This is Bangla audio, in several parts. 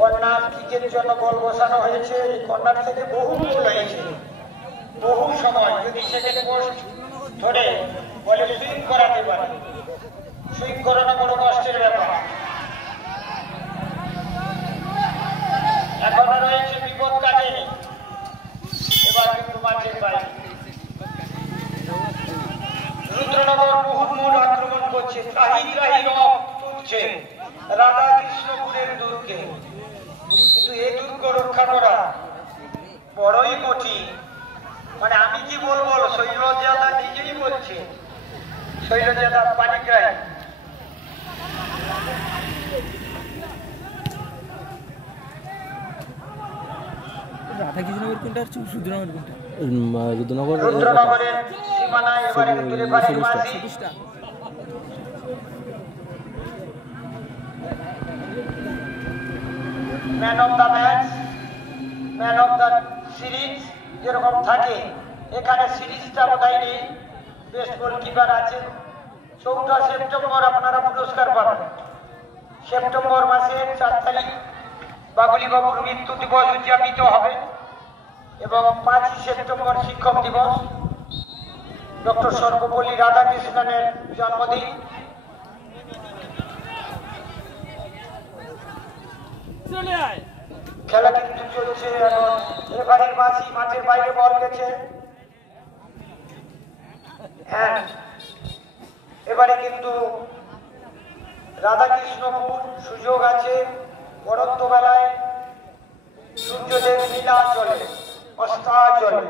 কন্যা ভিজের জন্য বল বসানো হয়েছে। এই কন্যার থেকে বহু ভুল হয়েছে, বহু সময় যদি সেকেন্ড পোস্ট ধরে বলে সুইং করাতে পারে, সুইং করানো বড় কষ্টের ব্যাপার। এখনো রয়েছে বিপদ কাটেনি, এবার কিন্তু মাঠের বাইরে রুদ্রনগর মুহুর্মুল আক্রমণ করছে, ত্রাহি ত্রাহি রব তুলছে রাধাকৃষ্ণপুরের দুর্গে। কিন্তু এই দুর্গ রক্ষা করা বড়ই কঠিন। মানে আমি কি বলবো, শৈলজাদা নিজেই বলছে, শৈলজাদা পানিগ্রাহী। রাধাকৃষ্ণনগর কোনটা আর রুদ্রনগর কোনটা? রুদ্রনগরের সীমানায় এবারে রেফারির মাঝি man of the match, man of the series যেরকম থাকে, এখানে সিরিজটা বোধহয় নেই। বেস্ট গোলকিপার আছে। 14 সেপ্টেম্বর আপনারা পুরস্কার পাবেন। সেপ্টেম্বর মাসের 4 তারিখ বাবুলি বাবুর মৃত্যু দিবস উদযাপিত হবে এবং 5 সেপ্টেম্বর শিক্ষক দিবস, ডক্টর সর্বপল্লী রাধাকৃষ্ণনের জন্মদিন। খেলা কিন্তু চলছে এখন। রেফারির মাঝি মাঠের বাইরে বল গেছে। হ্যাঁ, এবারে কিন্তু রাধাকৃষ্ণপুর সুযোগ আছে। পরন্ত বেলায় সূর্যদেব নীলা চলে, অস্তা চলে।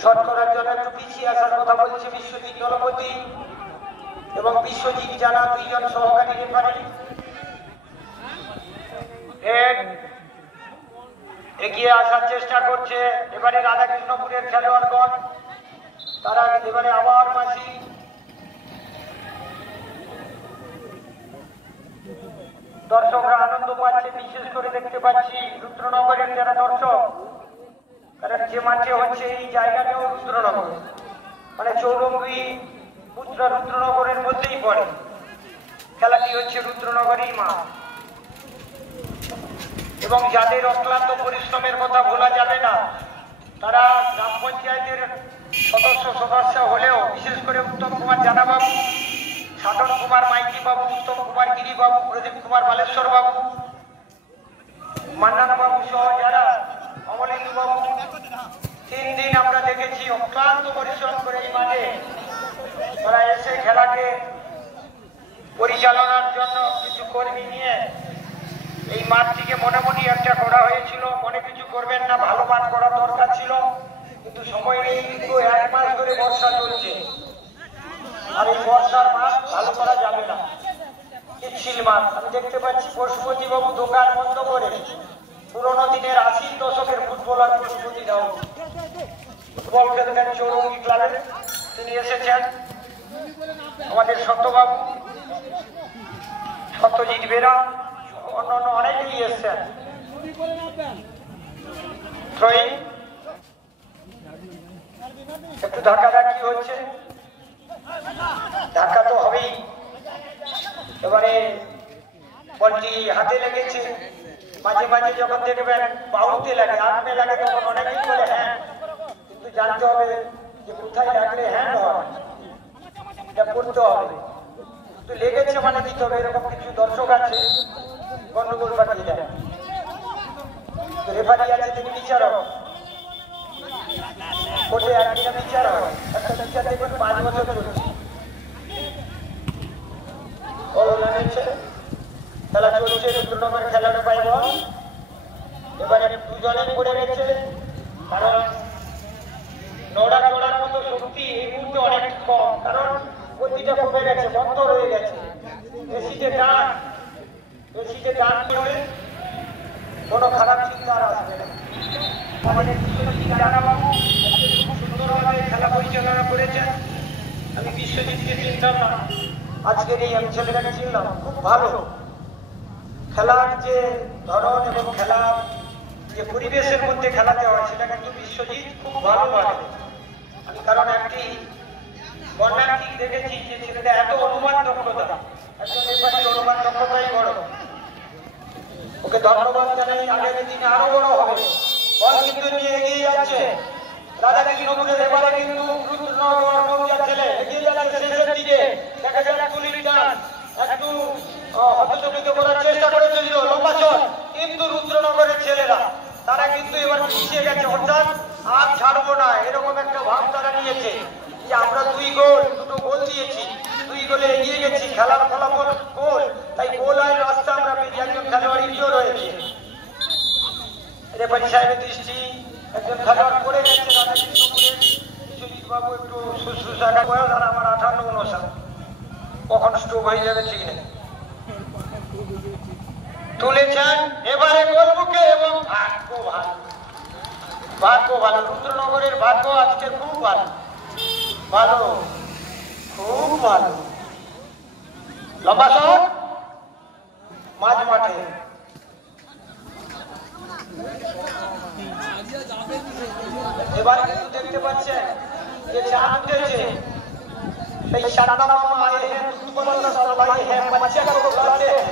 শট করার জন্য একটু পিছিয়ে আসার কথা বলছে বিশ্বজিৎ দলপতি এবং বিশ্বজিৎ জানা, দুইজন সহকারী রেফারি। এগিয়ে আসার চেষ্টা করছে এবারে রাধাকৃষ্ণপুরের খেলোয়াড়গণ। তারা এবারে আবার মাঝি দর্শকরা আনন্দ পাচ্ছে। বিশেষ করে দেখতে পাচ্ছি রুদ্রনগরের যারা দর্শক, কারণ যে মাঠে হচ্ছে এই জায়গাটাও রুদ্রনগর, মানে চৌরঙ্গি রুদ্রনগরের মধ্যেই পড়ে। খেলাটি হচ্ছে রুদ্রনগরেই মাঠ এবং যাদের অক্লান্ত পরিশ্রমের কথা ভোলা যাবে না, তারা গ্রাম পঞ্চায়েতের সদস্য হলেও বিশেষ করে উত্তম কুমার জানাবাবু, সাধন কুমার মাইতি বাবু, উত্তম কুমার গিরি বাবু, প্রদীপ কুমার বালেশ্বর বাবু, মান্নান বাবু সহ যারা, অমলেন্দু বাবু, 3 দিন আমরা দেখেছি অক্লান্ত পরিশ্রম করে এই মাঠে তারা এসে খেলাকে পরিচালনার জন্য কিছু কর্মী নিয়ে এই মাঠটিকে মনে একটা করা হয়েছিল। মনে কিছু করবেন না, ভালো মাঠ করা দরকার ছিল, কিন্তু সময় নেই। কিন্তু 1 মাস ধরে বর্ষা চলছে, আর এই বর্ষার মাঠ ভালো করা যাবে না। পিচ্ছিল মাঠ আমি দেখতে পাচ্ছি। পশুপতি বাবু দোকান বন্ধ করে পুরোনো দিনের 80 দশকের ফুটবলার পশুপতি রাও ফুটবল খেলতেন চৌরঙ্গি ক্লাবে, তিনি এসেছেন। আমাদের সত্যবাবু, সত্যজিৎ বেরা, অন্যান্য অনেকেই এসছেন। একটু ধাক্কাধাক্কি হচ্ছে, ধাক্কা তো হবেই। এবারে বলটি হাতে লেগেছে। মাঝে মাঝে যখন দেখবেন বাহুতে লাগে, আর্মে লাগে, তখন অনেকেই বলে হ্যাঁ, কিন্তু জানতে হবে যে কোথায় লাগলে হ্যাঁ হয়, এটা করতে হবে। কিন্তু লেগেছে মানে দিতে হবে, এরকম কিছু দর্শক আছে গন্ডগোল পাঠিয়ে দেয়। রেফারি আছে, তিনি বিচারক, কোর্টে একদিনে বিচার হয়। একটা বিচার দেখবেন 5 বছর চলছে। খেলা চলছে, রুদ্রনগর খেলানো পাইব। এবারে 2 জনে পড়ে গেছে, কারণ নড়া চড়ার মতো শক্তি এই মুহূর্তে অনেক কম, কারণ গতিটা কমে গেছে, বন্ধ হয়ে গেছে। বেশিতে টান করলে কোনো খারাপ চিন্তা আর আসবে না। আমাদের বিশ্বজিৎ জানাবাবু খুব সুন্দরভাবে খেলা পরিচালনা করেছেন। আমি বিশ্বজিৎকে চিনতাম না, আজকের এই আমি ছেলেটাকে চিনলাম। খুব ভালো খেলার যে ধরন এবং খেলার যে পরিবেশের মধ্যে খেলাতে হয়, সেটা কিন্তু বিশ্বজিৎ খুব ভালো পারে। কারণ একটি বন্যার ঠিক দেখেছি যে ছেলেটা এত অনুমান দক্ষতা, একজন রেফারির অনুমান দক্ষতাই বড়। ওকে ধন্যবাদ জানাই, আগামী দিনে আরো বড় হবে। বল কিন্তু নিয়ে এগিয়ে যাচ্ছে রাধাকৃষ্ণপুরের, এবারে কিন্তু রুদ্রনগর মৌজার ছেলে এগিয়ে যাচ্ছে শেষের দিকে। দেখা যাক তুলির টান একটু হতচকিত করার চেষ্টা করেছিল লম্বা শট, কিন্তু রুদ্রনগরের ছেলেরা তারা কিন্তু এবার পিছিয়ে গেছে, অর্থাৎ আর ছাড়বো না এরকম একটা ভাব তারা নিয়েছে যে আমরা দুটো গোল দিয়েছি, 2 গোলে এগিয়ে গেছি, খেলার ফলাফল গোল, তাই গোল আর রাস্তা আমরা পেয়েছি। একজন খেলোয়াড় ইতিও রয়েছে, রেফারি সাহেবের দৃষ্টি একজন খেলোয়াড় করে গেছে রাধাকৃষ্ণপুরের বিশ্বজিৎ বাবু, একটু শুশ্রূষা বয়স আর আমার 58-59 কখন স্ট্রোক হয়ে যাবে ঠিক নেই। তুলেছেন এবারে গোলমুখে এবং ভাগ্য ভালো, রুদ্রনগরের ভাগ্য আজকে খুব ভালো, খুব ভালো। লম্বা শট মাঝ মাঠে, এবার কিন্তু দেখতে পাচ্ছেন যে চাঁদ উঠেছে, সেই সাদা মামা आए हैं दुश्मन सलाए हैं बच्चे को बुलाते हैं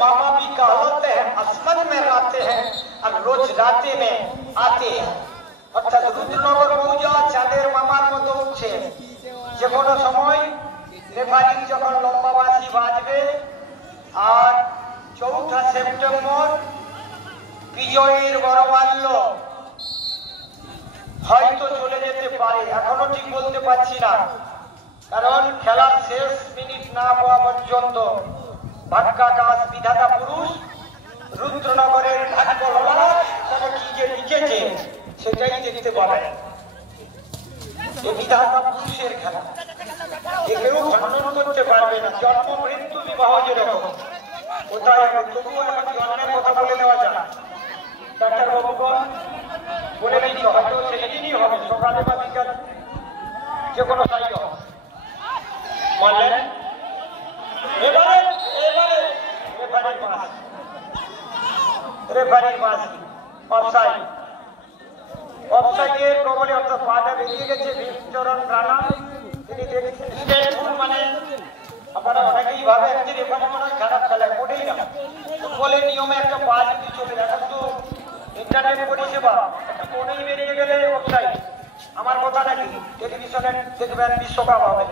मामा भी कहलाते हैं आसमान में रहते हैं और रोज राते में आते हैं। অর্থাৎ রুদ্রনগর মৌজা চাঁদের মামার মতো উঠছে, যে কোনো সময় রেফারি যখন লম্বা বাঁশি বাজবে আর 4 সেপ্টেম্বর বিজয়ের বড়মাল্য হয়তো চলে যেতে পারে, এখনো ঠিক বলতে পারছি না, কারণ খেলার শেষ মিনিট না হওয়া পর্যন্ত ভাগ্যাকাশ বিধাতা পুরুষ রুদ্রনগরের ভাগ্য লড়া তারা কি যে লিখেছে সেটাই দেখতে পাবেন। এই বিধাতা পুরুষের খেলা, কেউ খণ্ডন করতে পারবে না, জন্ম মৃত্যু বিবাহ যেরকম কোথায়, তবুও এখন জন্মের কথা বলে নেওয়া যায়। ডাক্তার বাবুগণ বলে দিচ্ছি হয়তো সেদিনই হবে, সকালে বা বিকাল যে কোনো সাইড মানলেন। এবারে রেফারির মাঝ অফসাইডের কবলে, অর্থাৎ পাটা বেরিয়ে গেছে ভীমচরণ রানা, তিনি দেখছেন মানে আপনারা অনেকেই ভাবে যে রেফারি মনে হয় খারাপ খেলায়, মোটেই না। ফুটবলের নিয়মে একটা পা যদি চলে যায়, কিন্তু ইন্টারনেট পরিষেবা একটা কোণেই বেরিয়ে গেলে অফসাইড। আমার কথা নাকি টেলিভিশনে দেখবেন বিশ্বকাপ হবে,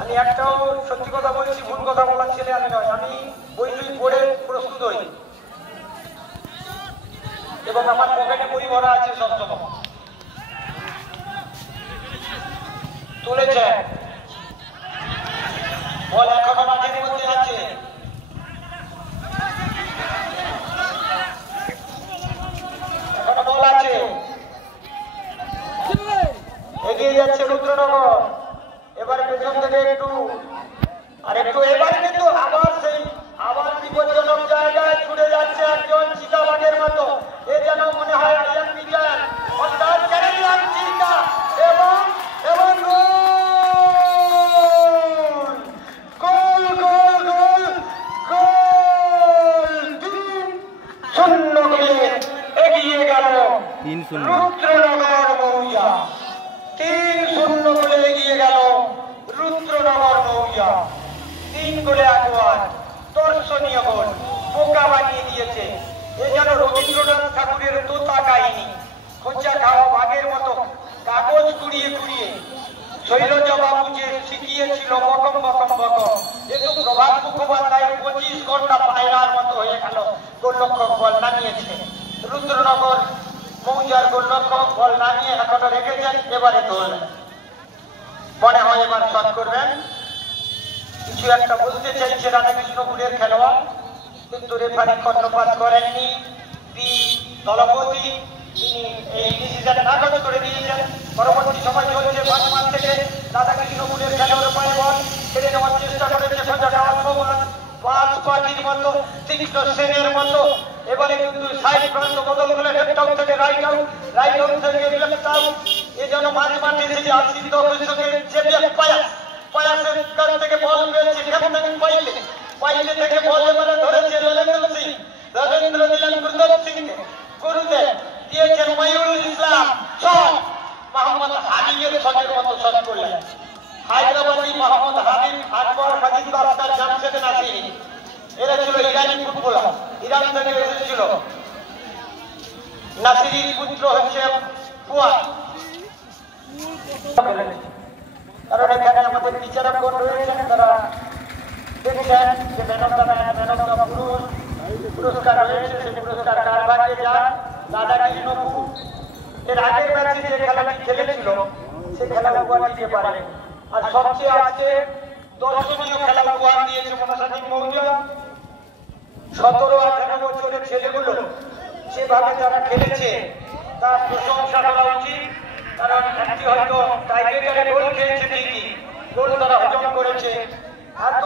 আমি একটাও সত্যি কথা বলছি, ভুল কথা বলার ছেলে আমি নয়, আমি বই পড়ে প্রস্তুত হই এবং আমার পকেটে বই ভরা আছে সবসময়। তুলেছে বল এখনো মাঠের মধ্যে আছে, এখনো বল আছে, এগিয়ে যাচ্ছে রুদ্রনগর। এবার পেছন থেকে একটু এবার কিন্তু আবার বিপজ্জনক জায়গায় ছুটে যাচ্ছে একজন চিতাবাঘের মতো, এ যেন মনে হয় আইয়ান বিজয়, অর্থাৎ ক্যারিয়ান চিতা এবং গোল 3-0 গোলে এগিয়ে গেল রুদ্রনগর মৌজা, 3-0 গোলে এগিয়ে গেল রুদ্রনগর মৌজা, 3 গোলে আগুয়ার, দর্শনীয় গোল, বোকা বানিয়ে দিয়েছে। এ যেন রবীন্দ্রনাথ ঠাকুরের তোতা কাহিনী, খোঁচা খাওয়া বাঘের মতো কাগজ কুড়িয়ে শৈলজা বাবু যে শিখিয়েছিল বকম এ তো প্রভাত মুখোপাধ্যায় 25 ঘন্টা পায়রার মতো হয়ে গেল, গোলরক্ষক বল নামিয়েছে রুদ্রনগর মৌজার গোলরক্ষক বল নামিয়ে এখনো রেখেছেন, এবারে গোল মনে হয় এবার শট করবেন। কিছু একটা বলতে চাইছে রাধাকৃষ্ণপুরের খেলোয়াড়, কিন্তু রেফারি কর্ণপাত করেননি। দলপতি তিনি এই ডিসিশন নাকচ করে দিয়েছেন। পরবর্তী সময় চলছে মাঝমাঠ থেকে রাধাকৃষ্ণপুরের খেলোয়াড় পায়ে বল কেড়ে নেওয়ার চেষ্টা করেছে খোঁজা খাওয়ার সমান পাঁচ পাখির মতো, তীক্ষ্ণ সেনের মতো। এবারে কিন্তু সাইড প্রান্ত বদল করে লেফট আউট থেকে রাইট আউট থেকে লেফট আউট। এ যেন মাঝমাঠে এসেছে আশিত অভিষেকে জেপিএফ পায়াসের কাছ থেকে বল পেয়েছে ক্যাপ্টেন পাইলে থেকে বল এবারে ধরেছে রবীন্দ্র দিলেন গুরুদেব সিংকে, গুরুদেব দিয়েছেন ময়ূরুল ইসলাম, শট মোহাম্মদ হাবিবের শটের মতো শট করলেন। এরা ছিল ইরানি ফুটবলার, ইরান থেকে এসেছিল। নাসিরির পুত্র হচ্ছে ফুয়াদ। কারণ এখানে আমাদের বিচারকগণ রয়েছেন, তারা দেখছেন যে man of the match, man of the পুরস্কার রয়েছে, সেই পুরস্কার কার ভাগ্যে যায়। দাদা কৃষ্ণপু এর আগের ম্যাচে যে খেলাটি খেলেছিল সে খেলা উপহার দিতে পারে। আর সবচেয়ে আজকে দর্শনীয় খেলা উপহার দিয়েছে মনসাদী মৌজা। 17-18 বছরের ছেলেগুলো সেভাবে তারা খেলেছে তার প্রশংসা করা উচিত। কারণ একটি হয়তো টাইব্রেকারে গোল খেয়েছে ঠিকই, গোল তারা হজম করেছে। এত